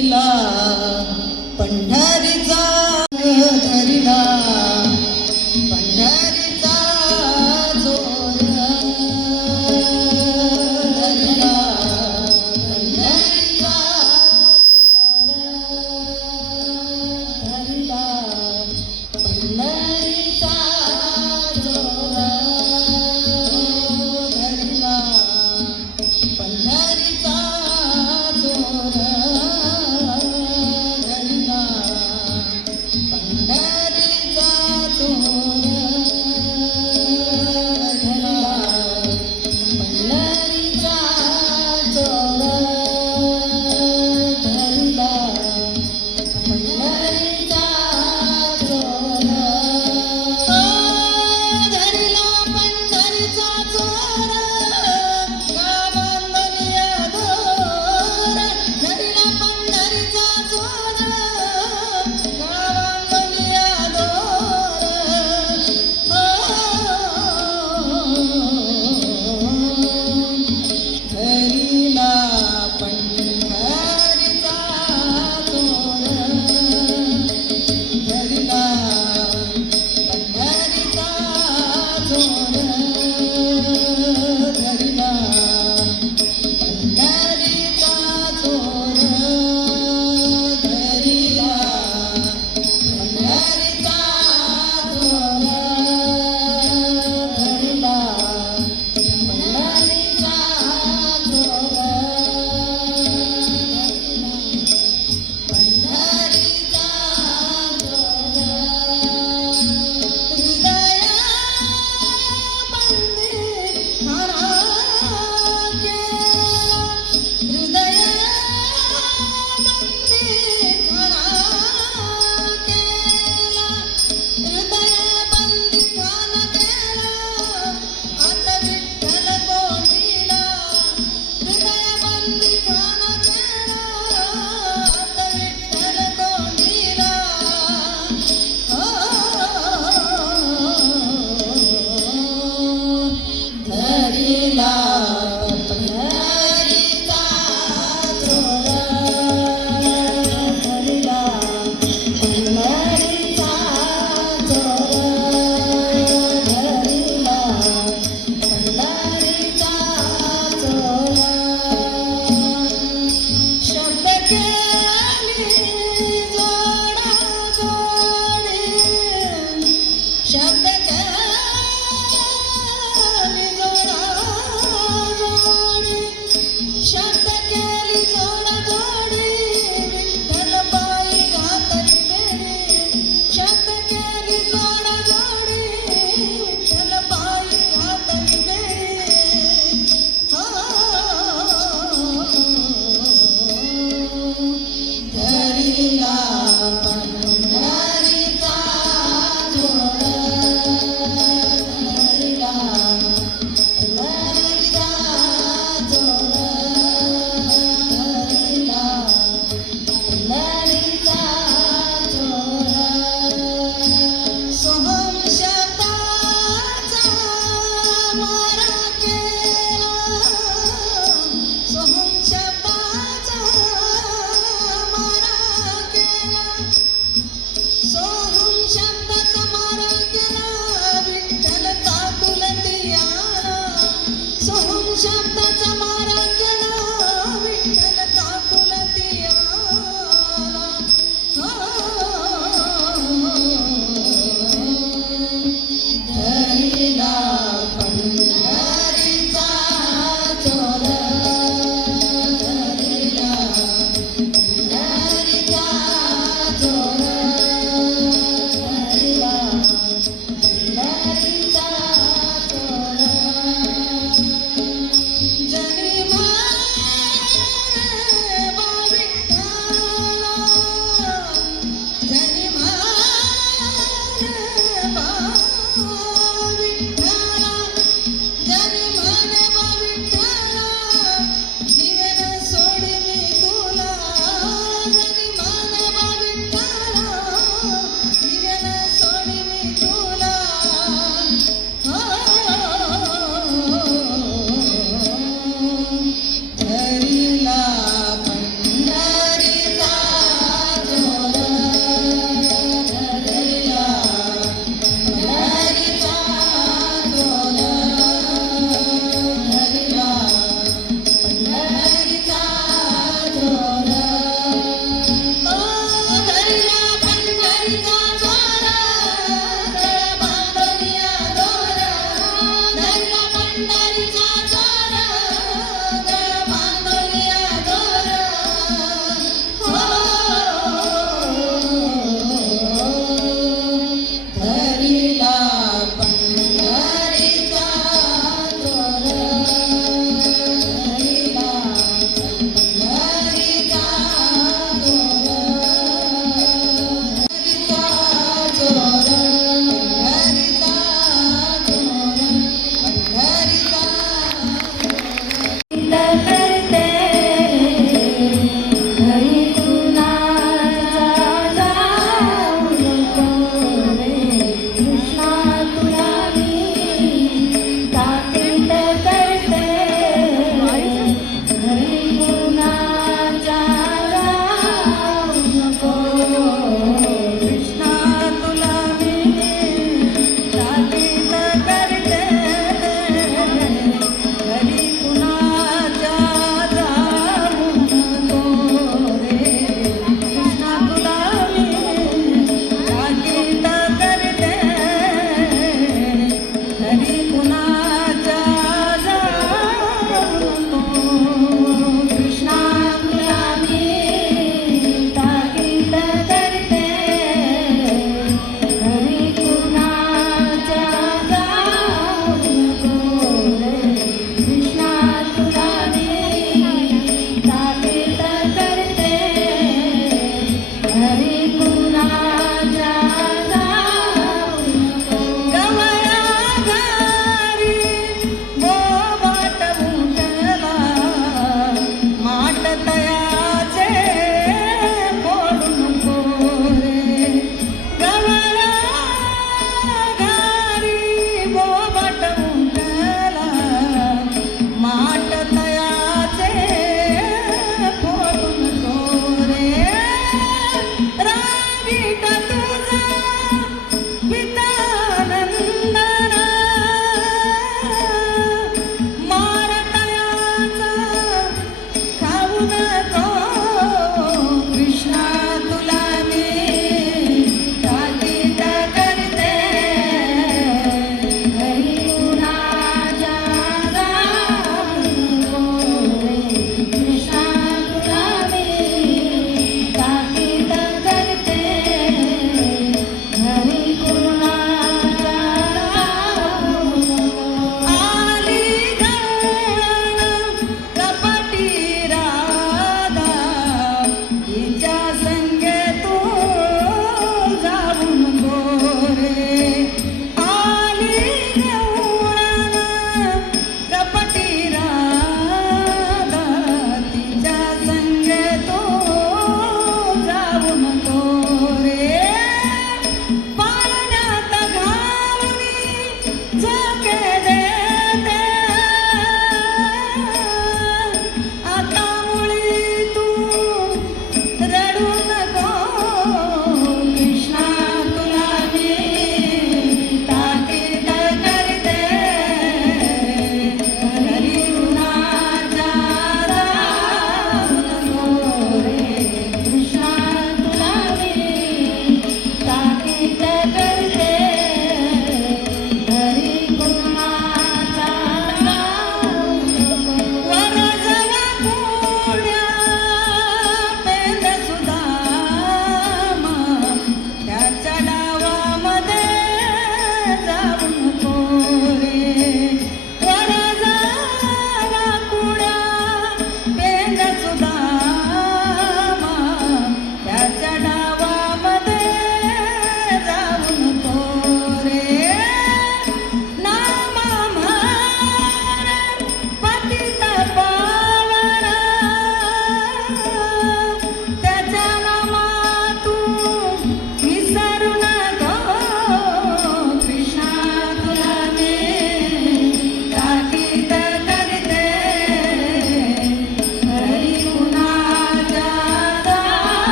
धरिला पंढरीचा धरिला पंढरीचा जोर धरिला पंढरीचा जोर धरिला पंढरीचा जोर धरिला पंढरीचा जोर धरिला पंढरीचा जोर धरिला पंढरीचा जोर धरिला पंढरीचा जोर धरिला पंढरीचा जोर गावांगणिया दोर धरिला पंढरीचा जोर गावांगणिया दोर धरिला पंढरीचा जोर धरिला पंढरीचा जोर धरिला पंढरीचा जोर धरिला पंढरीचा जोर धरिला पंढरीचा जोर पंढरीचा जोर हृदया बंदी खरा केला हृदया बंदी खरा केला हृदय बंदी खाना केला आता विठ्ठल कोंडीला हृदय बंदी खाना केला आता विठ्ठल कोंडीला धरिला पंढरीचा जोर धरिला पंढरीचा जोर धरिला पंढरीचा जोर शब्द केली जोडा जोडी शब्द केली जोडा जोडी शब्द केली जोडा जोडी विठ्ठल पायी घातली बेडी शब्द केली जोडा जोडी विठ्ठल पायी घातली बेडी धरिला पंढरीचा जोर धरिला पंढरीचा जोर धरिला पंढरीचा जोर सोहम शब्दाचा मारा केला सोहम शब्दाचा मारा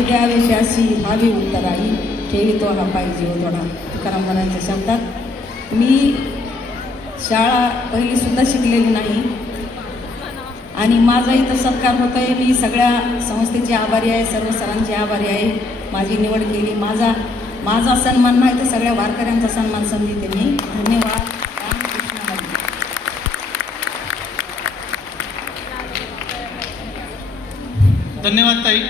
देव द्यावेशी अशी भावी उत्तराई ठेवितो हा पाहिजे हो थोडा तुकाराम महाराजांच्या शब्दात. मी शाळा पहिलीसुद्धा शिकलेली नाही आणि माझा इथं सत्कार होत आहे. मी सगळ्या संस्थेची आभारी आहे, सर्व सरांची आभारी आहे. माझी निवड केली, माझा सन्मान नाही तर सगळ्या वारकऱ्यांचा सन्मान समजते मी. धन्यवाद. रामकृष्ण हरी. धन्यवाद ताई.